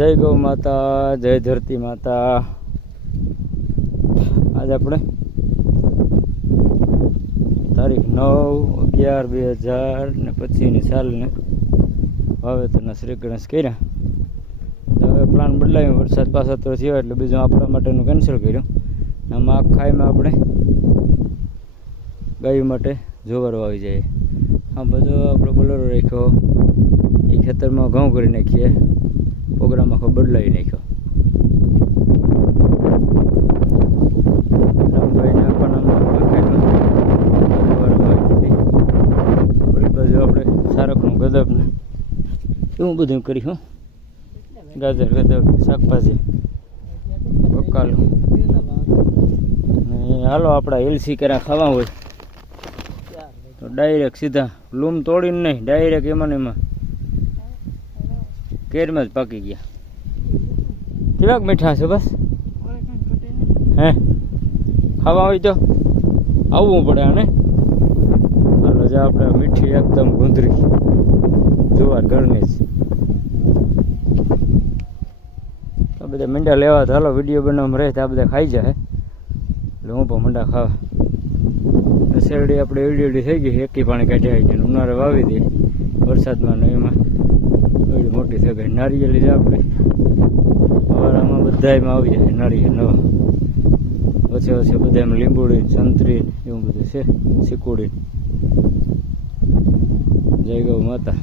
જય ગૌ માતા, જય ધરતી માતા. આજે આપણે તારીખ 9/11/2025 સાલને વાવેતરના શ્રી ગણેશ કર્યા. હવે પ્લાન બદલાવ્યો, વરસાદ પાછો તો થયો એટલે બીજું આપણા માટેનું કેન્સલ કર્યું. આમાં આ ખાઈમાં આપણે ગાયો માટે જોવાર વાવી જાય. આ બધો આપણો બલોરો રાખ્યો, એ ખેતરમાં ઘઉં કરી નાખીએ, પ્રોગ્રામ આખો બદલાવી નાખ્યો. રામભાઈને ઓલી બાજુ આપણે સારકનું ગદબ ને એવું બધું કર્યું. ગાજર ગદબ શાકભાજી બકાલું ને હાલો આપણા એલસી કર્યા ખાવા હોય તો ડાયરેક્ટ સીધા લૂમ તોડીને નહીં, ડાયરેક્ટ એમાં ને એમાં કેરમાં જ પાકી ગયા. કેવાક મીઠા છે બસ હે ખાવા હોય તો આવવું પડે. અને હાલો જે આપણે મીઠી એકદમ ગુંદરી જુવાર ઘરની જ. આ બધા મીંડા લેવા તો હાલો વિડીયો બનાવવામાં રહે તો આ બધા ખાઈ જાય એટલે હું પણ મંડા ખાવા. શેરડી આપણે એવડી થઈ ગઈ, એકી પાણી કાઢ્યા છે. ઉનાળે વાવી દઈએ વરસાદમાં ને એમાં એવડી મોટી થઈ ગઈ. નારિયેળી છે આપણે વાળામાં બધામાં આવી જાય નારિયેળ નવા. ઓછે ઓછે બધામાં લીંબુડી સંતરી એવું બધું છે, શીકુડી. જય ગૌ માતા.